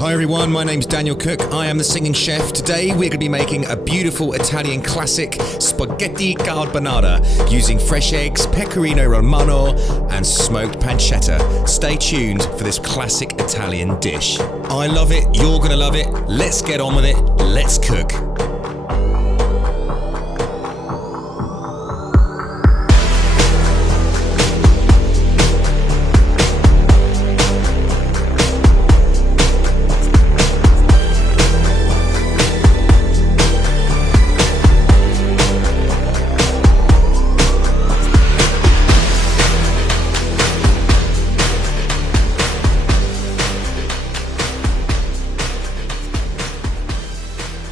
Hi everyone, my name's Daniel Cook. I am the singing chef. Today we're going to be making a beautiful Italian classic spaghetti carbonara using fresh eggs, pecorino romano and smoked pancetta. Stay tuned for this classic Italian dish. I love it, you're going to love it. Let's get on with it. Let's cook.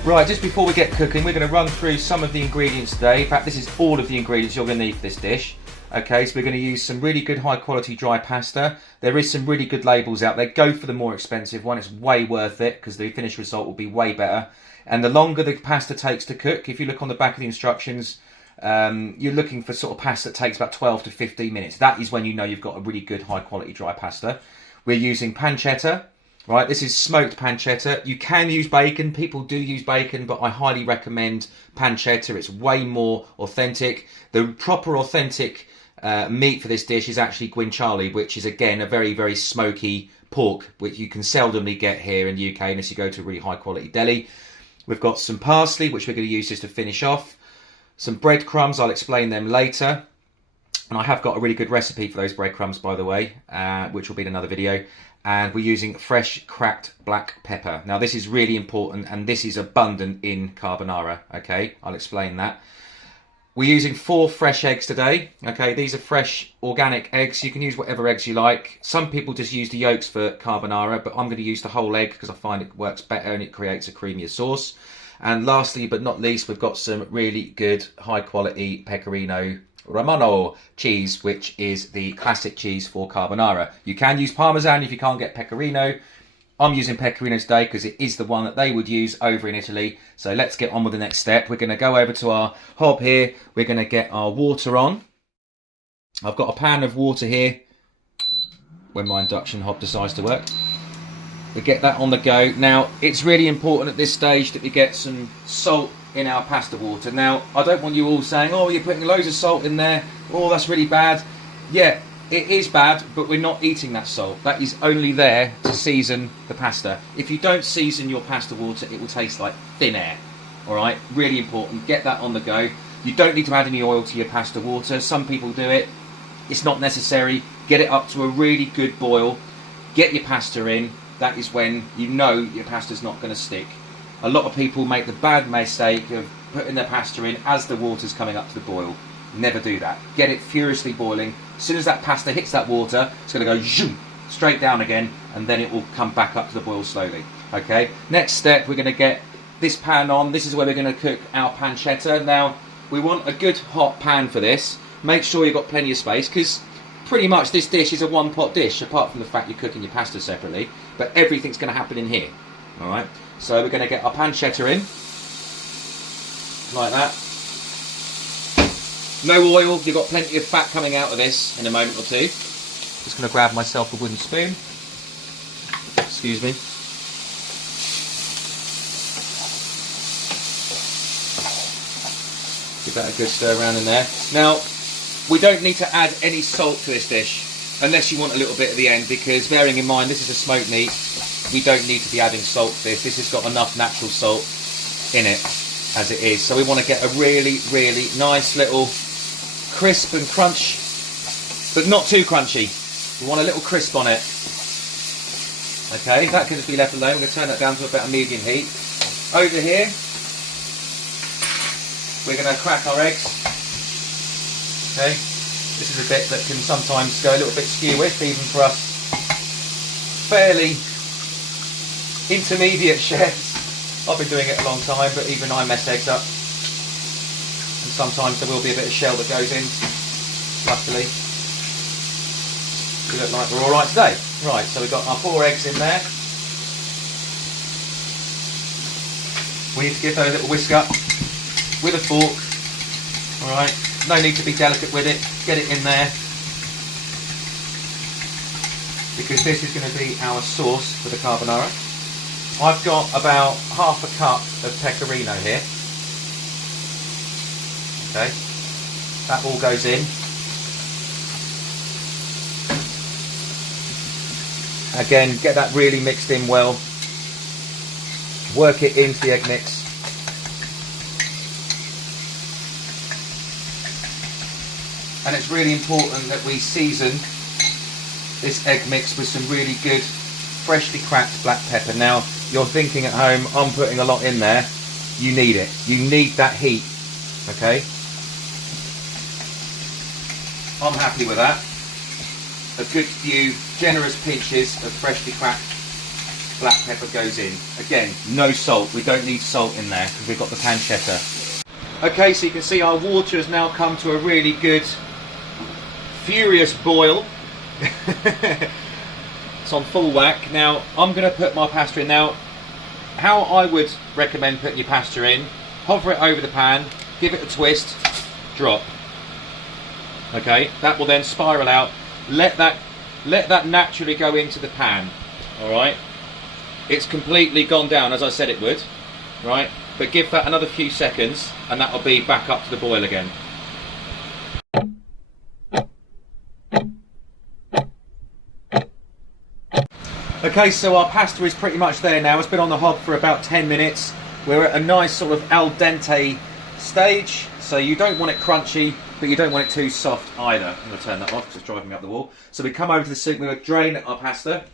Right, just before we get cooking, we're going to run through some of the ingredients today. In fact, this is all of the ingredients you're going to need for this dish. Okay, so we're going to use some really good high quality dry pasta. There is some really good labels out there. Go for the more expensive one. It's way worth it because the finished result will be way better. And the longer the pasta takes to cook, if you look on the back of the instructions, you're looking for sort of pasta that takes about 12 to 15 minutes. That is when you know you've got a really good high quality dry pasta. We're using pancetta. Right, this is smoked pancetta. You can use bacon. People do use bacon, but I highly recommend pancetta. It's way more authentic. The proper authentic meat for this dish is actually guanciale, which is again a very, very smoky pork, which you can seldomly get here in the UK unless you go to a really high quality deli. We've got some parsley, which we're going to use just to finish off. Some breadcrumbs, I'll explain them later. And I have got a really good recipe for those breadcrumbs, by the way, which will be in another video. And we're using fresh cracked black pepper. Now this is really important and this is abundant in carbonara, okay? I'll explain that. We're using 4 fresh eggs today, okay? These are fresh organic eggs. You can use whatever eggs you like. Some people just use the yolks for carbonara, but I'm going to use the whole egg because I find it works better and it creates a creamier sauce. And lastly but not least, we've got some really good high quality pecorino romano cheese, which is the classic cheese for carbonara. You can use parmesan if you can't get pecorino. I'm using pecorino today because it is the one that they would use over in Italy. So let's get on with the next step. We're going to go over to our hob here. We're going to get our water on. I've got a pan of water here when my induction hob decides to work. We get that on the go. Now it's really important at this stage that we get some salt in our pasta water. Now I don't want you all saying, oh, you're putting loads of salt in there, oh that's really bad. Yeah, it is bad, but we're not eating that salt. That is only there to season the pasta. If you don't season your pasta water, it will taste like thin air. Alright, really important, get that on the go. You don't need to add any oil to your pasta water. Some people do it, it's not necessary. Get it up to a really good boil, get your pasta in. That is when you know your pasta's not going to stick. A lot of people make the bad mistake of putting their pasta in as the water's coming up to the boil. Never do that. Get it furiously boiling. As soon as that pasta hits that water, it's going to go zoom, straight down again, and then it will come back up to the boil slowly. Okay. Next step, we're going to get this pan on. This is where we're going to cook our pancetta. Now, we want a good hot pan for this. Make sure you've got plenty of space because pretty much this dish is a one-pot dish, apart from the fact you're cooking your pasta separately. But everything's going to happen in here. All right. So we're going to get our pancetta in, like that. No oil, you've got plenty of fat coming out of this in a moment or two. Just going to grab myself a wooden spoon. Excuse me. Give that a good stir around in there. Now, we don't need to add any salt to this dish, unless you want a little bit at the end, because bearing in mind this is a smoked meat, we don't need to be adding salt to this. This has got enough natural salt in it as it is. So we want to get a really, really nice little crisp and crunch, but not too crunchy. We want a little crisp on it. Okay, that can just be left alone. We're going to turn that down to about a medium heat. Over here, we're going to crack our eggs. Okay, this is a bit that can sometimes go a little bit skew with, even for us fairly intermediate chefs. I've been doing it a long time, but even I mess eggs up. And sometimes there will be a bit of shell that goes in. Luckily, we look like we're all right today. Right, so we've got our 4 eggs in there. We need to give those a little whisk up with a fork. All right, no need to be delicate with it. Get it in there. because this is going to be our sauce for the carbonara. I've got about half a cup of pecorino here. Okay, that all goes in. Again, get that really mixed in well. Work it into the egg mix. And it's really important that we season this egg mix with some really good freshly cracked black pepper. Now, you're thinking at home, I'm putting a lot in there. You need it. You need that heat. Okay? I'm happy with that. A good few generous pinches of freshly cracked black pepper goes in. Again, no salt. We don't need salt in there because we've got the pancetta. Okay, so you can see our water has now come to a really good, furious boil. It's on full whack. Now, I'm going to put my pasta in. Now, how I would recommend putting your pasta in, hover it over the pan, give it a twist, drop. Okay, that will then spiral out. Let that naturally go into the pan. All right, it's completely gone down as I said it would. Right, but give that another few seconds, and that will be back up to the boil again. Okay, so our pasta is pretty much there now. It's been on the hob for about 10 minutes. We're at a nice sort of al dente stage, so you don't want it crunchy, but you don't want it too soft either. I'm going to turn that off because it's driving me up the wall. So we come over to the sink, we're going to drain our pasta.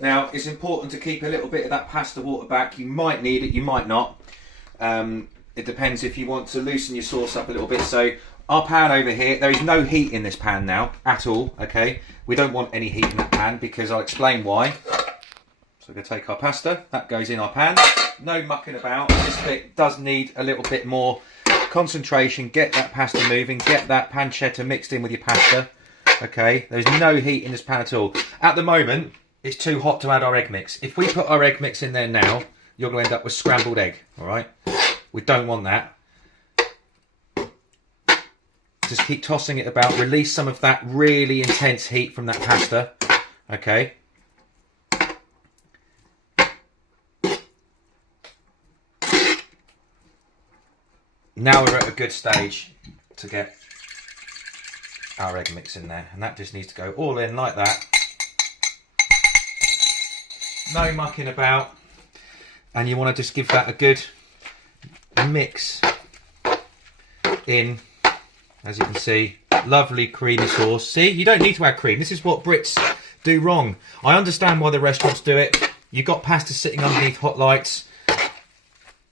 Now, it's important to keep a little bit of that pasta water back. You might need it, you might not. It depends if you want to loosen your sauce up a little bit. So our pan over here, there is no heat in this pan now at all, okay? We don't want any heat in that pan because I'll explain why. So we're going to take our pasta, that goes in our pan. No mucking about. This bit does need a little bit more concentration. Get that pasta moving, get that pancetta mixed in with your pasta, okay? There's no heat in this pan at all. At the moment, it's too hot to add our egg mix. If we put our egg mix in there now, you're going to end up with scrambled egg, all right? We don't want that. Just keep tossing it about. Release some of that really intense heat from that pasta. Okay. Now we're at a good stage to get our egg mix in there. And that just needs to go all in like that. No mucking about. And you want to just give that a good mix in. As you can see, lovely creamy sauce. See, you don't need to add cream. This is what Brits do wrong. I understand why the restaurants do it. You've got pasta sitting underneath hot lights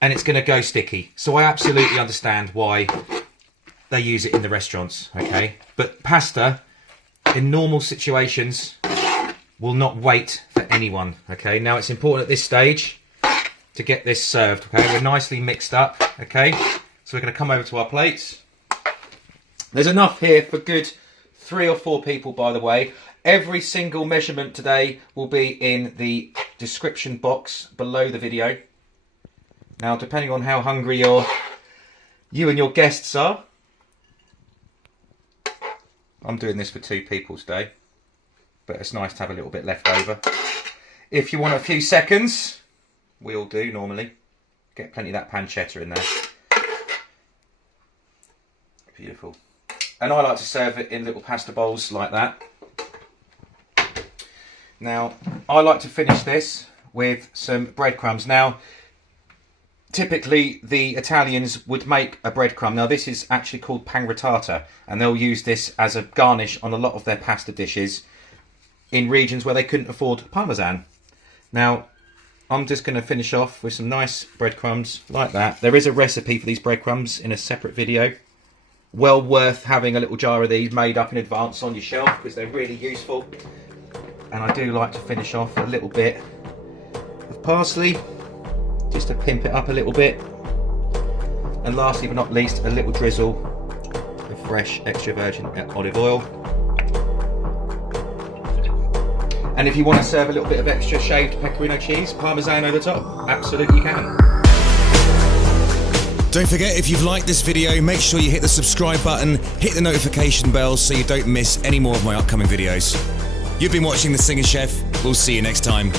and it's going to go sticky. So I absolutely understand why they use it in the restaurants, okay? But pasta, in normal situations, will not wait for anyone, okay? Now it's important at this stage to get this served, okay? We're nicely mixed up, okay? So we're going to come over to our plates. There's enough here for good 3 or 4 people, by the way. Every single measurement today will be in the description box below the video. Now, depending on how hungry you and your guests are, I'm doing this for 2 people today, but it's nice to have a little bit left over. If you want a few seconds, we all do normally, get plenty of that pancetta in there. Beautiful. And I like to serve it in little pasta bowls like that. Now, I like to finish this with some breadcrumbs. Now, typically the Italians would make a breadcrumb. Now, this is actually called pancetta, and they'll use this as a garnish on a lot of their pasta dishes in regions where they couldn't afford parmesan. Now, I'm just going to finish off with some nice breadcrumbs like that. There is a recipe for these breadcrumbs in a separate video. Well worth having a little jar of these made up in advance on your shelf because they're really useful. And I do like to finish off a little bit with parsley, just to pimp it up a little bit. And lastly but not least, a little drizzle of fresh extra virgin olive oil. And if you want to serve a little bit of extra shaved pecorino cheese, parmesan over the top, absolutely you can. Don't forget, if you've liked this video, make sure you hit the subscribe button, hit the notification bell so you don't miss any more of my upcoming videos. You've been watching The Singing Chef. We'll see you next time.